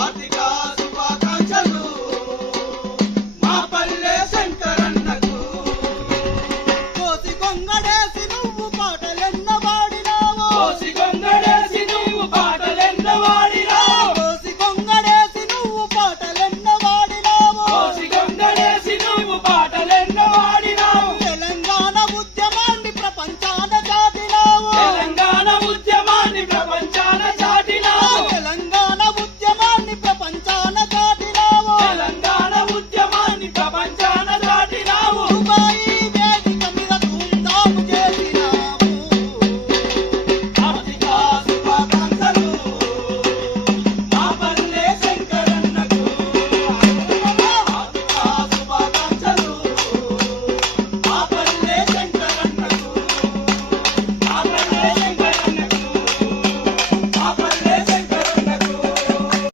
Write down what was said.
ஆர்டிகா